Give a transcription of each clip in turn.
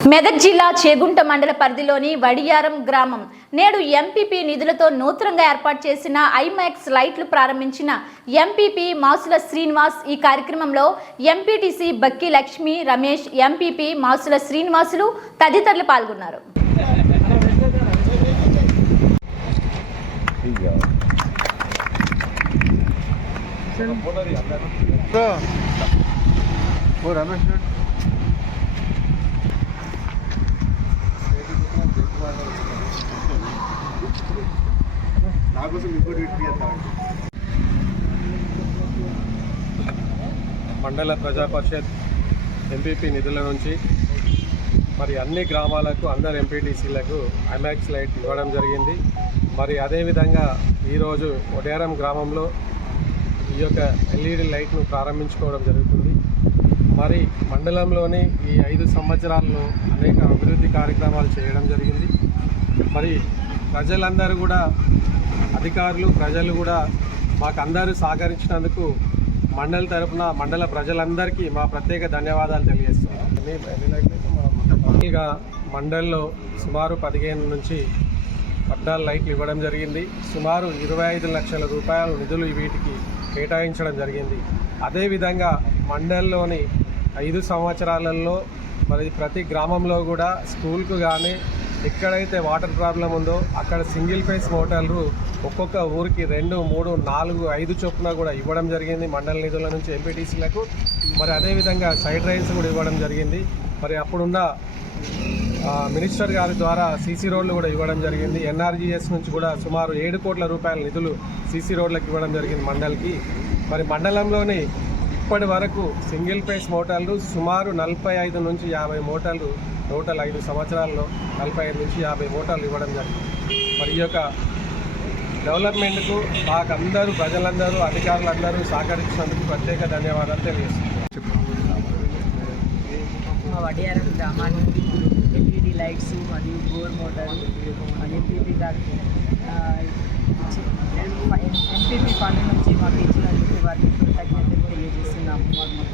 మెదక్ జిల్లా చేగుంట మండల పరిధిలోని వడియారం గ్రామం. నేడు ఎంపీపీ నిధులతో నూతనంగా ఏర్పాటు చేసిన ఐమాక్స్ లైట్లు ప్రారంభించిన ఎంపీపీ మాసుల శ్రీనివాస్ ఈ కార్యక్రమంలో ఎంపీటీసీ బక్కి లక్ష్మి రమేష్ ఎంపీపీ మాసుల శ్రీనివాసులు తదితరులు పాల్గొన్నారు. ఓ రమేష్. నా కోసం ఇంకోటి మండల ప్రజా పరిషత్ ఎంపీపీ నిధుల నుంచి మరి అన్ని గ్రామాలకు అందరు ఎంపీటీసీలకు ఐమాక్స్ లైట్ ఇవ్వడం జరిగింది. మరి అదేవిధంగా ఈరోజు ఒడేరం గ్రామంలో ఈ యొక్క ఎల్ఈడి లైట్ను ప్రారంభించుకోవడం జరుగుతుంది. మరి మండలంలోని ఈ ఐదు సంవత్సరాల్లో అనేక అభివృద్ధి కార్యక్రమాలు చేయడం జరిగింది. మరి ప్రజలందరూ కూడా అధికారులు ప్రజలు కూడా మాకు అందరూ సహకరించినందుకు మండలి తరపున మండల ప్రజలందరికీ మా ప్రత్యేక ధన్యవాదాలు తెలియజేస్తున్నాం మామూలుగా మండల్లో సుమారు పదిహేను నుంచి పద్నాలుగు లైట్లు ఇవ్వడం జరిగింది. సుమారు ఇరవై ఐదు లక్షల రూపాయల నిధులు వీటికి కేటాయించడం జరిగింది. అదేవిధంగా మండల్లోని ఐదు సంవత్సరాలలో మరి ప్రతి గ్రామంలో కూడా స్కూల్కు కానీ ఎక్కడైతే వాటర్ ప్రాబ్లం ఉందో అక్కడ సింగిల్ ఫేస్ మోటార్లు ఒక్కొక్క ఊరికి రెండు మూడు నాలుగు ఐదు చొప్పున కూడా ఇవ్వడం జరిగింది మండల నిధుల నుంచి ఎంపీటీసీలకు మరి అదేవిధంగా సైడ్ రైన్స్ కూడా ఇవ్వడం జరిగింది. మరి అప్పుడున్న మినిస్టర్ గారి ద్వారా సీసీ రోడ్లు కూడా ఇవ్వడం జరిగింది. ఎన్ఆర్జీఎస్ నుంచి కూడా సుమారు ఏడు కోట్ల రూపాయల నిధులు సీసీ రోడ్లకు ఇవ్వడం జరిగింది మండల్కి. మరి మండలంలోని ఇప్పటి వరకు సింగిల్ ఫేస్ మోటార్లు సుమారు నలభై ఐదు నుంచి యాభై మోటార్లు టోటల్ ఐదు సంవత్సరాల్లో నలభై ఐదు నుంచి యాభై మోటార్లు ఇవ్వడం జరిగింది. మరి ఈ యొక్క డెవలప్మెంట్కు మాకు అందరూ ప్రజలందరూ అధికారులందరూ సహకరించినందుకు ప్రత్యేక ధన్యవాదాలు తెలియజేస్తున్నాను. వడియారం గ్రామానికి ఎల్ఈడి లైట్స్ మరియు బోర్ మోటార్ ఎంపీపీ గారికి ఎంపీపీ ఫండ్ నుంచి మాకు ఇచ్చినందుకు వారికి కృతజ్ఞతలు తెలియజేస్తున్నాము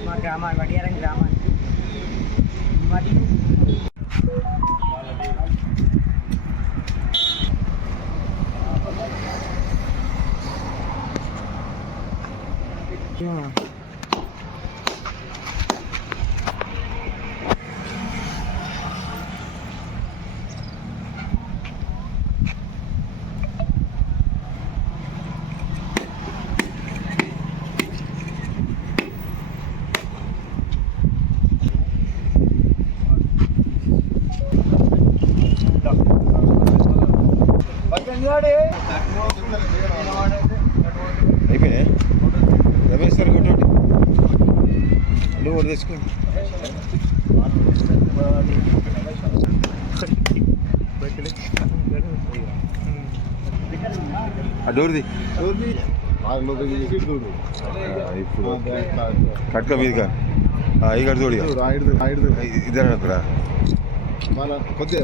మా- గ్రామా వడియారం గ్రామానికి మరియు Yeah. అయిపోయినాయి? రమేష్ సార్ కొట్టండి. నువ్వు ఒకటి తెచ్చుకో ఆ డోర్ది ఇప్పుడు కట్క మీది కానీ ఇక్కడ చూడు. ఇద్దరు అక్కడ. కొద్దిగా